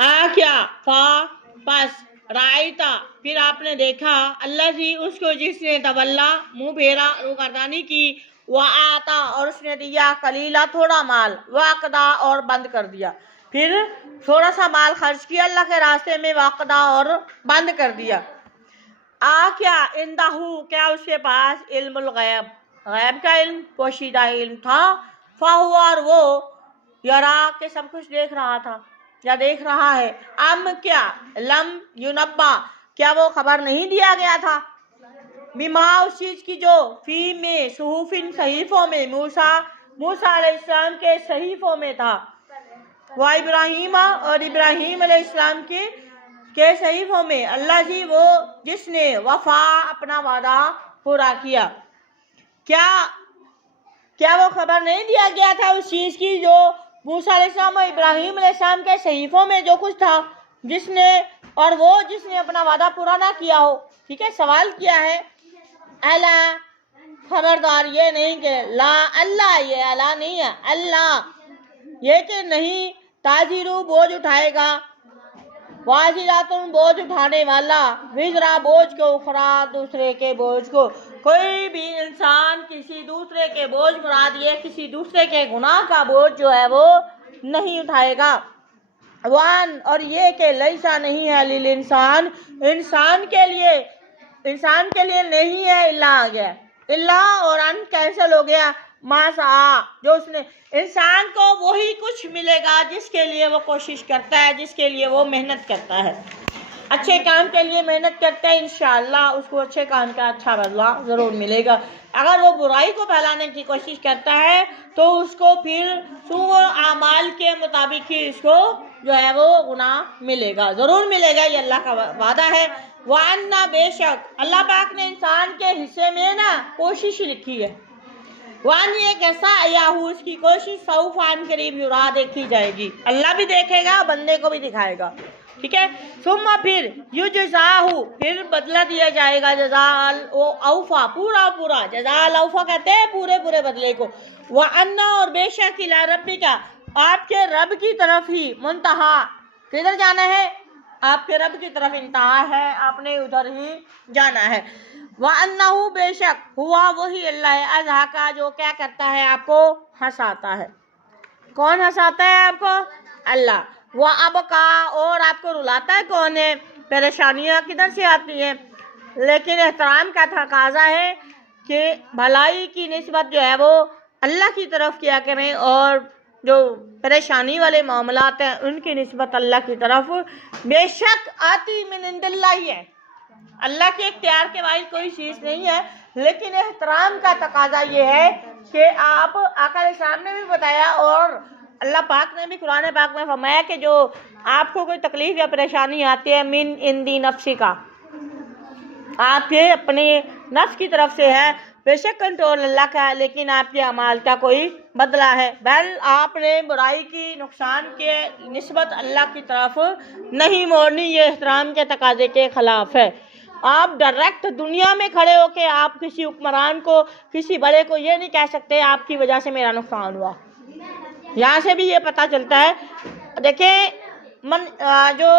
आ क्या फा पस रायता फिर आपने देखा अल्लाह जी उसको जिसने तवल्ला मुंह फेरा रुगर्दानी की, वह आता और उसने दिया कलीला थोड़ा माल, वाकदा और बंद कर दिया। फिर थोड़ा सा माल खर्च किया अल्लाह के रास्ते में, वाकदा और बंद कर दिया। आ क्या इंदाहू क्या उसके पास इल्मुल गैब गैब का इल्म पोशीदा इल्म था, फाहुआ और वो यरा के सब कुछ देख रहा था या देख रहा है। अम क्या लम युनब्बा क्या वो खबर नहीं दिया गया था, बिमा उस चीज की जो फी में सुहूफिन सहीफों में मूसा अलैहिस्सलाम के सहीफों में था, व इब्राहिम और इब्राहिम अलैहिस्सलाम के सहीफों में, अल्लाह जी वो जिसने वफा अपना वादा पूरा किया। क्या क्या वो खबर नहीं दिया गया था उस चीज की जो मूसा अलैहिस्सलाम और इब्राहिम अलैहिस्सलाम के सहीफों में जो कुछ था, जिसने और वो जिसने अपना वादा पूरा ना किया हो। ठीक है, सवाल किया है अला, खबरदार ये नहीं कि ला अल्लाह, ये अला नहीं है अल्लाह, ये कि नहीं ताजिरू बोझ उठाएगा, वाजिरातुन बोझ उठाने वाला, विजरा बोझ को, उखरा दूसरे के बोझ को। कोई भी इंसान किसी दूसरे के बोझ मुराद ये किसी दूसरे के गुनाह का बोझ जो है वो नहीं उठाएगा। वान और ये कि लैसा नहीं है लिल इंसान, इंसान के लिए नहीं है, इल्ला आ गया, इल्ला और अन कैंसिल हो गया, मासा जो उसने, इंसान को वही कुछ मिलेगा जिसके लिए वो कोशिश करता है, जिसके लिए वो मेहनत करता है, अच्छे काम के लिए मेहनत करता है, इंशाअल्लाह उसको अच्छे काम का अच्छा बदला ज़रूर मिलेगा। अगर वो बुराई को फैलाने की कोशिश करता है तो उसको फिर सूअ आमाल के मुताबिक ही इसको जो है वो गुनाह मिलेगा, ज़रूर मिलेगा, ये अल्लाह का वादा है। वान्ना बेशक अल्लाह पाक ने इंसान के हिस्से में ना कोशिश लिखी है, वान ये कैसा याहू उसकी कोशिश सऊफान करीब युरा देखी जाएगी, अल्लाह भी देखेगा बंदे को भी दिखाएगा। ठीक है, सुम्मा फिर युजज़ाहु फिर बदला दिया जाएगा, जज़ाल ओ औफा पूरा पूरा, जज़ाल औफा कहते हैं पूरे पूरे बदले को। व अन्ना और बेशक इला रब्बिका आपके रब की तरफ ही, मुंतहा किधर जाना है, आपके रब की तरफ इंतहा है, आपने उधर ही जाना है। व अन्नहु बेशक हुआ वही अल्लाह है, अज़हा का जो क्या करता है आपको हंसाता है। कौन हंसाता है आपको? अल्लाह। वह अब का और आपको रुलाता है कौन है? परेशानियाँ किधर से आती हैं, लेकिन एहतराम का तकाजा है कि भलाई की निस्बत जो है वो अल्लाह की तरफ किया करें, और जो परेशानी वाले मामलात हैं उनकी निस्बत अल्लाह की तरफ बेशक आती मिन इंदिल्लाह ही है, अल्लाह के इख्तियार के बाहर कोई चीज़ नहीं है। लेकिन एहतराम का तकाजा ये है कि आप आका इस्लाम ने भी बताया और अल्लाह पाक ने भी कुरान पाक में फरमाया कि जो आपको कोई तकलीफ या परेशानी आती है, मिन इंदी नफ्सी का, आपके अपने नफ्स की तरफ से है, बेशक कंट्रोल अल्लाह का है, लेकिन आपके अमाल का कोई बदला है। बल आपने बुराई की नुकसान के निस्बत अल्लाह की तरफ नहीं मोड़नी, ये एहतराम के तकाजे के खिलाफ है। आप डायरेक्ट दुनिया में खड़े होकर आप किसी हुक्मरान को, किसी बड़े को ये नहीं कह सकते आपकी वजह से मेरा नुकसान हुआ। यहाँ से भी ये पता चलता है, देखें जो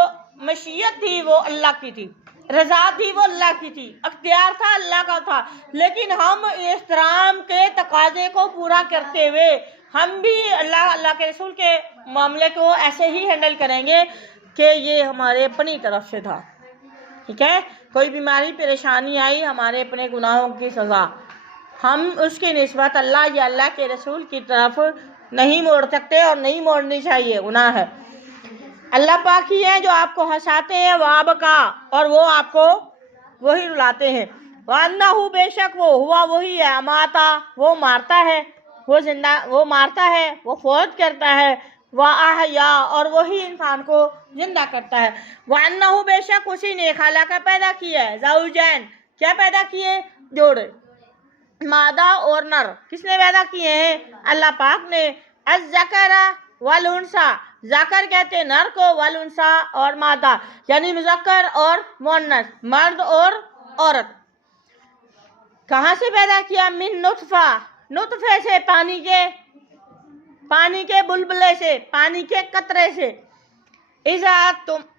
मशीयत थी वो अल्लाह की थी, रजा थी वो अल्लाह की थी, अख्तियार था अल्लाह का था, लेकिन हम एहतराम के तकाजे को पूरा करते हुए हम भी अल्लाह के रसूल के मामले को ऐसे ही हैंडल करेंगे कि ये हमारे अपनी तरफ से था। ठीक है, कोई बीमारी परेशानी आई, हमारे अपने गुनाहों की सज़ा, हम उसकी निस्बत अल्लाह या अल्लाह के रसूल की तरफ नहीं मोड़ सकते और नहीं मोड़नी चाहिए, गुनाह है। अल्लाह पाक ही है जो आपको हंसाते हैं, वाब का, और वो आपको वही रुलाते हैं। वान्ना हु बेशक वो हुआ वही है, अमाता वो मारता है, वो जिंदा वो मारता है, वो फौत करता है, वह आहया और वही इंसान को जिंदा करता है। वान्ना हु बेशक उसी ने खाला का पैदा किया है, ज़ौजैन क्या पैदा किए, जोड़े, मादा और नर किसने पैदा किए हैं? अल्लाह पाक ने। अज़्ज़करा वल उन्सा, ज़कर कहते हैं नर को, वल उन्सा और मादा, यानी मुज़क्कर और मुअन्नस, मर्द और औरत। कहाँ से पैदा किया? मिन नुत्फा, नुत्फे से, पानी के बुलबुले से, पानी के कतरे से। इज़ा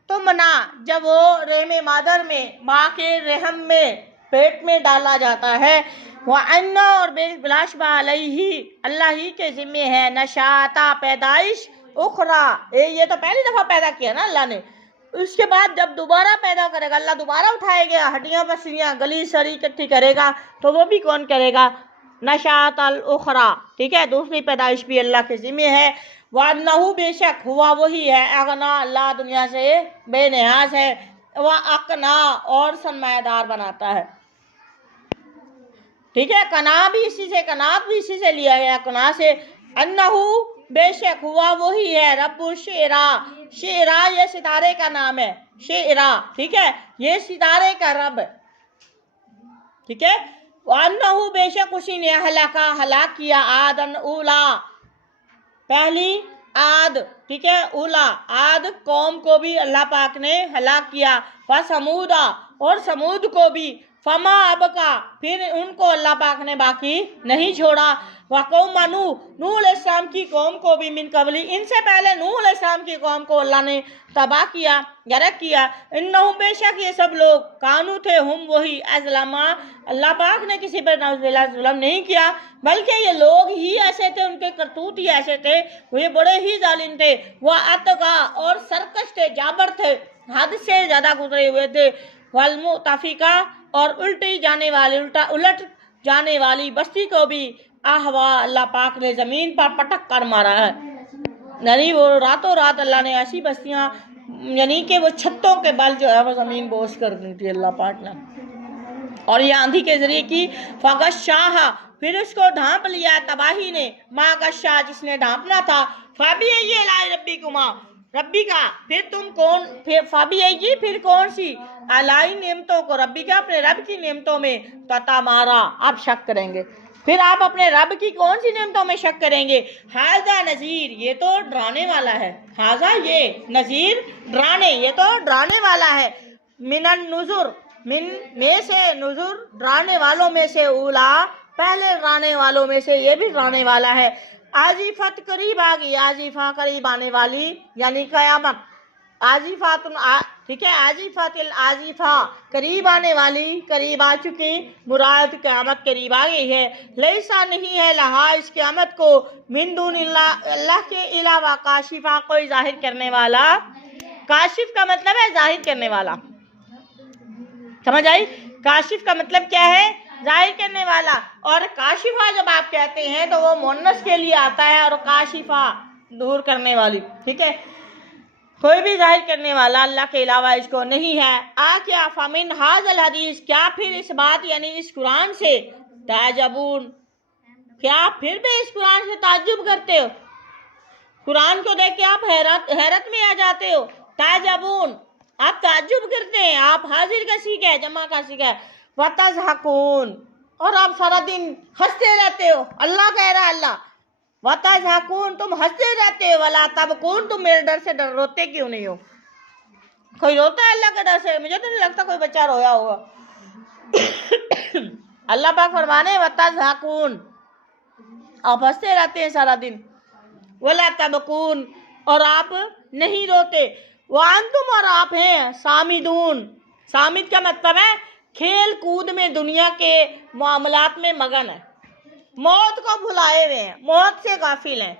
तुम ना, जब वो रहम मादर में, माँ के रहम में, पेट में डाला जाता है, वह अन्ना और बिलाशबा अलैहि, अल्लाह ही के जिम्मे है, नशाता पैदाइश, उखरा ये तो पहली दफ़ा पैदा किया ना अल्लाह ने, उसके बाद जब दोबारा पैदा करेगा अल्लाह, दोबारा उठाएगा, हड्डियाँ पसलियाँ गली सड़ी इकट्ठी करेगा, तो वो भी कौन करेगा? नशात अल उखरा, ठीक है, दूसरी पैदाइश भी अल्लाह के जिम्मे है। वन्नहु, बेशक हुआ वही है, अगना, अल्लाह दुनिया से बेनियाज है, वह अकना, और सरमायादार बनाता है, ठीक है। कना भी इसी से, कनात भी इसी से लिया गया, कना से। अन्नहु, बेशक हुआ वही है, रब्बु शेरा, शेरा ये सितारे का नाम है, शेरा, ठीक है, ये सितारे का रब, ठीक है। अन्नहु, बेशक उसी ने हलाक किया, आदन उला, पहली आद, ठीक है, उला आद कौम को भी अल्लाह पाक ने हलाक किया, व समूदा, और समूद को भी, फमा अब का, फिर उनको अल्लाह पाक ने बाकी नहीं छोड़ा, व कौम नूह अलैहिस्सलाम की कौम को भी, मिन कबली, इनसे पहले नूह अलैहिस्सलाम की कौम को अल्लाह ने तबाह किया, गरक किया। इन्नहुम, बेशक ये सब लोग, कानू थे, हम वही, अज़लमा, अल्लाह पाक ने किसी पर जुल्म नहीं किया, बल्कि ये लोग ही ऐसे थे, उनके करतूत ही ऐसे थे, ये बड़े ही जालिम थे, वह अतगा, और सरकश थे, जाबर थे, हद से ज़्यादा गुजरे हुए थे, वल्मुतफिका, और उल्टी जाने वाली, उलट जाने वाली बस्ती को भी, आहवा, अल्लाह पाक ने ज़मीन पर पटक कर मारा है, यानी वो रातों रात अल्लाह ने ऐसी बस्तियाँ, यानी कि वो छतों के बल जो है वो ज़मीन बोझ कर दी थी अल्लाह पाक ने, और ये आंधी के ज़रिए की। फगशाह, फिर उसको ढांप लिया तबाही ने, माँ का शाह, जिसने ढांपना था, फाबी ये लाई रब्बी कुमा, रब्बी का, फिर तुम कौन, फिर फाबी आएगी, फिर कौन सी, अलाई नेमतों को, रब्बी का, अपने रब की नेमतों में, तता मारा, आप शक करेंगे, फिर आप अपने रब की कौन सी नेमतों में शक करेंगे। हाजा नज़ीर, ये तो डराने वाला है, हाजा ये नज़ीर, डराने, ये तो डराने वाला है, मिनन नुजुर, मिन में से, नुजुर डराने वालों में से, उला पहले डराने वालों में से ये भी डराने वाला है। आजिफत करीब आ गई, आजिफा करीब आने वाली, यानी कयामत, आजिफातुन, ठीक है, आजिफातिल आजिफा, करीब आने वाली, करीब आ चुकी, मुराद क़यामत करीब आ गई है। लैसा, नहीं है, लहा, इस क़यामत को, मिन दूनिल्लाह, अल्लाह के अलावा, काशिफा, कोई जाहिर करने वाला, काशिफ का मतलब है जाहिर करने वाला, समझ आई, काशिफ का मतलब क्या है, जाहिर करने वाला, और काशिफा जब आप कहते हैं तो वो मुन्नस के लिए आता है, और काशिफा दूर करने वाली, ठीक है, कोई भी जाहिर करने वाला अल्लाह के अलावा इसको नहीं है। आ क्या, फमिन हाज़ल हदीस, क्या फिर इस बात, यानी इस कुरान से, ताजबून, क्या फिर भी इस कुरान से ताज्जुब करते हो, कुरान को देख के आप हैरत में आ जाते हो, ताजबून, आप ताज्जुब करते हैं, आप हाजिर का सीखा है, जमा का सीखा है, वतज़हकून, और आप सारा दिन हंसते रहते हो, अल्लाह कह रहा है, अल्लाह, वतज़हकून, तुम हंसते रहते हो, वला तबकून, तुम मेरे डर से रोते क्यों नहीं हो, कोई रोता है अल्लाह के डर से, मुझे तो नहीं लगता कोई बच्चा रोया होगा। अल्लाह पाक फरमाने, वतज़हकून, आप हंसते रहते हैं सारा दिन, वला तबकून, और आप नहीं रोते, वांतुम, और आप हैं, सामिदून, सामिद का मतलब है खेल कूद में, दुनिया के मामलात में मगन है, मौत को भुलाए हुए हैं, मौत से गाफिल हैं।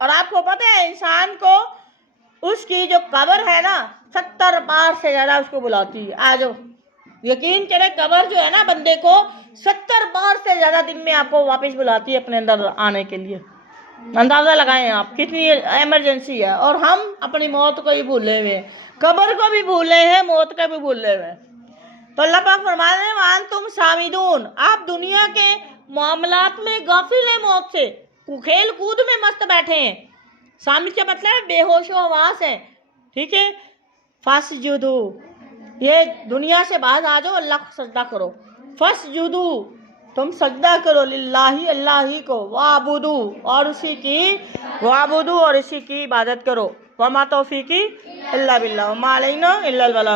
और आपको पता है इंसान को उसकी जो कब्र है ना, 70 बार से ज़्यादा उसको बुलाती है, आ जाओ, यकीन करें, कब्र जो है ना बंदे को 70 बार से ज़्यादा दिन में आपको वापस बुलाती है अपने अंदर आने के लिए, अंदाज़ा लगाएं आप कितनी इमरजेंसी है, और हम अपनी मौत को ही भूले हुए हैं, कब्र को भी भूले हैं, मौत को भी भूले हुए हैं। तो अल्लाह पाक फरमाते हैं, वान तुम सामिदून, आप दुनिया के मामलात में गाफिल हैं, मौत से खेल कूद में मस्त बैठे हैं, सामिद का मतलब है बेहोशो हवास हैं, ठीक है। फसजुदू, ये दुनिया से बाहर आ जाओ, अल्लाह को सजदा करो, फसजुदू, तुम सजदा करो, लिल्लाही, अल्लाह ही को, वाबुदू, और उसी की, वाबुदू, और इसी की इबादत करो, वमा तौफीकी इल्ला बिल्लाह, मा अलैना इल्लल बलाग।